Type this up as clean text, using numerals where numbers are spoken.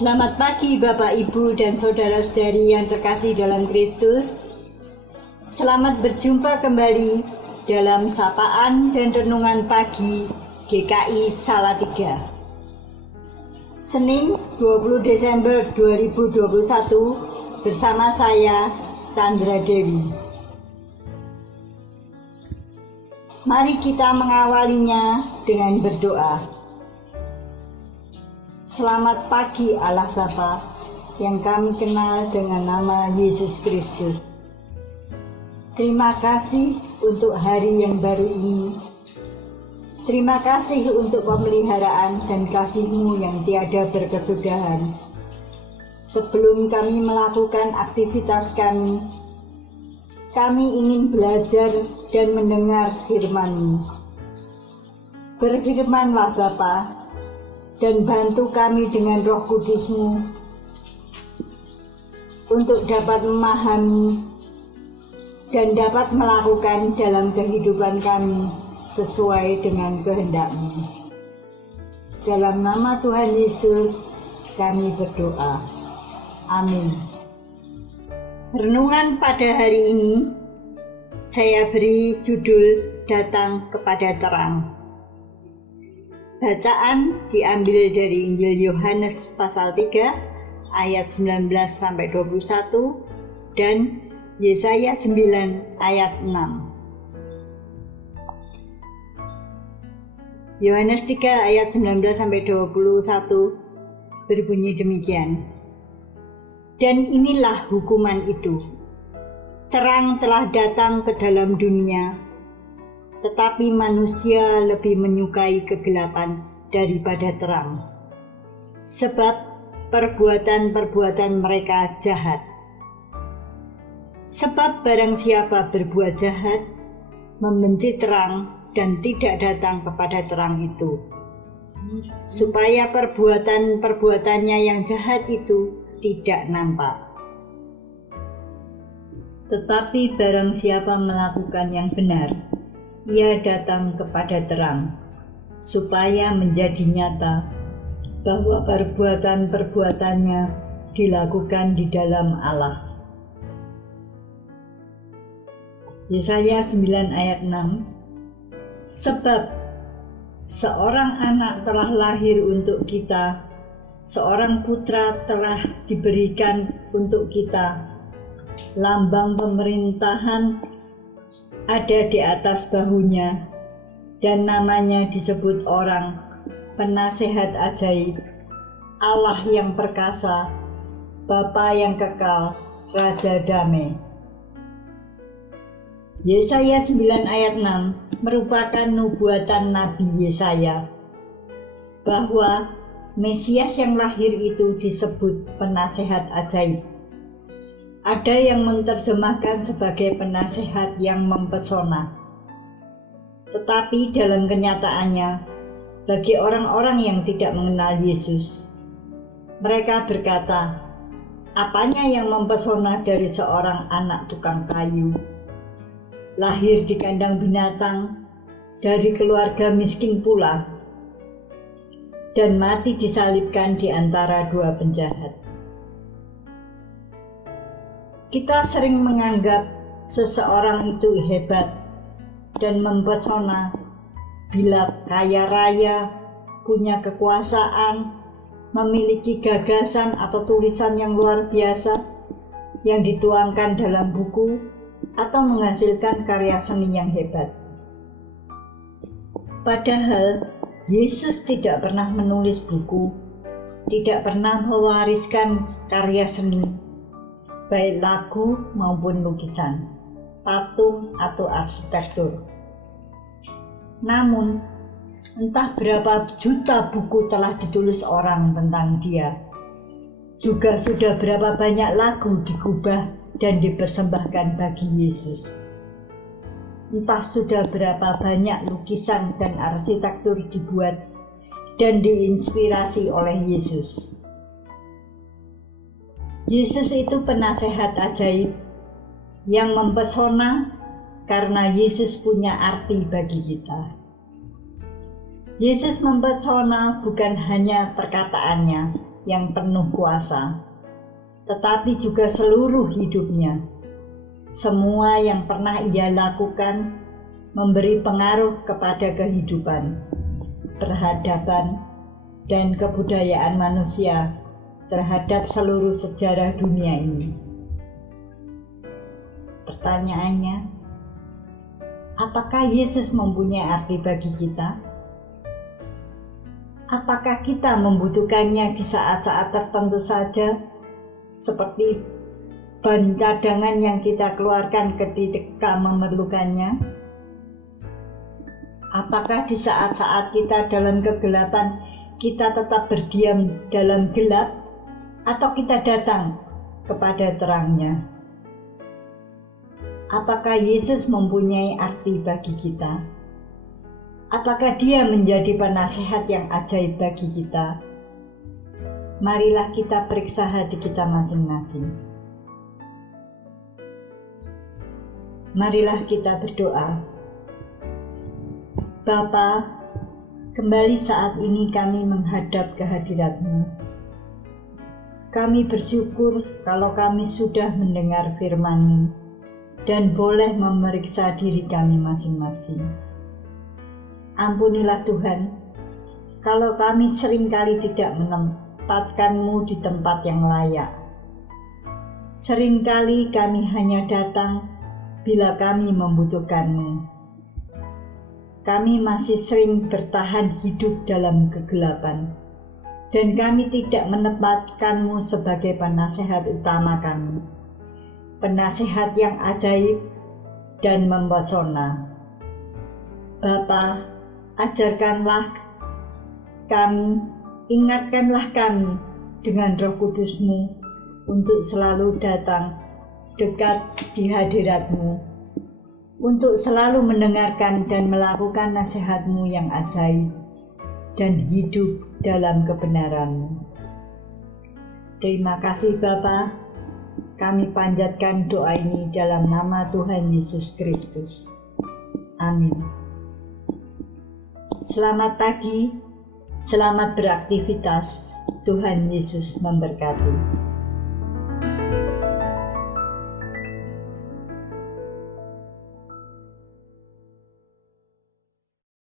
Selamat pagi Bapak, Ibu, dan saudara-saudari yang terkasih dalam Kristus. Selamat berjumpa kembali dalam sapaan dan renungan pagi GKI Salatiga. Senin 20 Desember 2021 bersama saya Chandra Dewi. Mari kita mengawalinya dengan berdoa. Selamat pagi Allah Bapa yang kami kenal dengan nama Yesus Kristus. Terima kasih untuk hari yang baru ini. Terima kasih untuk pemeliharaan dan kasih-Mu yang tiada berkesudahan. Sebelum kami melakukan aktivitas kami ingin belajar dan mendengar firman-Mu. Berfirmanlah Bapa, dan bantu kami dengan Roh Kudus-Mu untuk dapat memahami dan dapat melakukan dalam kehidupan kami sesuai dengan kehendak-Mu. Dalam nama Tuhan Yesus kami berdoa. Amin. Renungan pada hari ini saya beri judul Datang kepada Terang. Bacaan diambil dari Injil Yohanes pasal 3 ayat 19-21 dan Yesaya 9 ayat 6. Yohanes 3 ayat 19-21 berbunyi demikian. Dan inilah hukuman itu. Terang telah datang ke dalam dunia, tetapi manusia lebih menyukai kegelapan daripada terang, sebab perbuatan-perbuatan mereka jahat. Sebab barang siapa berbuat jahat, membenci terang dan tidak datang kepada terang itu, supaya perbuatan-perbuatannya yang jahat itu tidak nampak. Tetapi barang siapa melakukan yang benar, ia datang kepada terang, supaya menjadi nyata bahwa perbuatan-perbuatannya dilakukan di dalam Allah. Yesaya 9 ayat 6. Sebab seorang anak telah lahir untuk kita, seorang putra telah diberikan untuk kita, lambang pemerintahan ada di atas bahunya, dan namanya disebut orang Penasehat Ajaib, Allah yang perkasa, Bapa yang kekal, Raja Damai. Yesaya 9 ayat 6 merupakan nubuatan Nabi Yesaya bahwa Mesias yang lahir itu disebut Penasehat Ajaib. Ada yang menerjemahkan sebagai penasehat yang mempesona. Tetapi dalam kenyataannya, bagi orang-orang yang tidak mengenal Yesus, mereka berkata, apanya yang mempesona dari seorang anak tukang kayu, lahir di kandang binatang, dari keluarga miskin pula, dan mati disalibkan di antara dua penjahat. Kita sering menganggap seseorang itu hebat dan mempesona bila kaya raya, punya kekuasaan, memiliki gagasan atau tulisan yang luar biasa yang dituangkan dalam buku atau menghasilkan karya seni yang hebat. Padahal Yesus tidak pernah menulis buku, tidak pernah mewariskan karya seni, baik lagu maupun lukisan, patung atau arsitektur. Namun, entah berapa juta buku telah ditulis orang tentang dia. Juga sudah berapa banyak lagu digubah dan dipersembahkan bagi Yesus. Entah sudah berapa banyak lukisan dan arsitektur dibuat dan diinspirasi oleh Yesus. Yesus itu penasehat ajaib yang mempesona karena Yesus punya arti bagi kita. Yesus mempesona bukan hanya perkataannya yang penuh kuasa, tetapi juga seluruh hidupnya. Semua yang pernah ia lakukan memberi pengaruh kepada kehidupan, peradaban, dan kebudayaan manusia terhadap seluruh sejarah dunia ini. Pertanyaannya, apakah Yesus mempunyai arti bagi kita? Apakah kita membutuhkannya di saat-saat tertentu saja, seperti ban cadangan yang kita keluarkan ketika memerlukannya? Apakah di saat-saat kita dalam kegelapan, kita tetap berdiam dalam gelap, atau kita datang kepada terangnya? Apakah Yesus mempunyai arti bagi kita? Apakah dia menjadi penasehat yang ajaib bagi kita? Marilah kita periksa hati kita masing-masing. Marilah kita berdoa. Bapa, kembali saat ini kami menghadap kehadirat-Mu. Kami bersyukur kalau kami sudah mendengar firman-Mu dan boleh memeriksa diri kami masing-masing. Ampunilah Tuhan, kalau kami seringkali tidak menempatkan-Mu di tempat yang layak. Seringkali kami hanya datang bila kami membutuhkan-Mu. Kami masih sering bertahan hidup dalam kegelapan, dan kami tidak menempatkan-Mu sebagai penasehat utama kami, penasehat yang ajaib dan mempesona. Bapa, ajarkanlah kami, ingatkanlah kami dengan Roh Kudus-Mu untuk selalu datang dekat di hadirat-Mu, untuk selalu mendengarkan dan melakukan nasihat-Mu yang ajaib dan hidup dalam kebenaran-Mu. Terima kasih Bapa, kami panjatkan doa ini dalam nama Tuhan Yesus Kristus. Amin. Selamat pagi, selamat beraktivitas. Tuhan Yesus memberkati.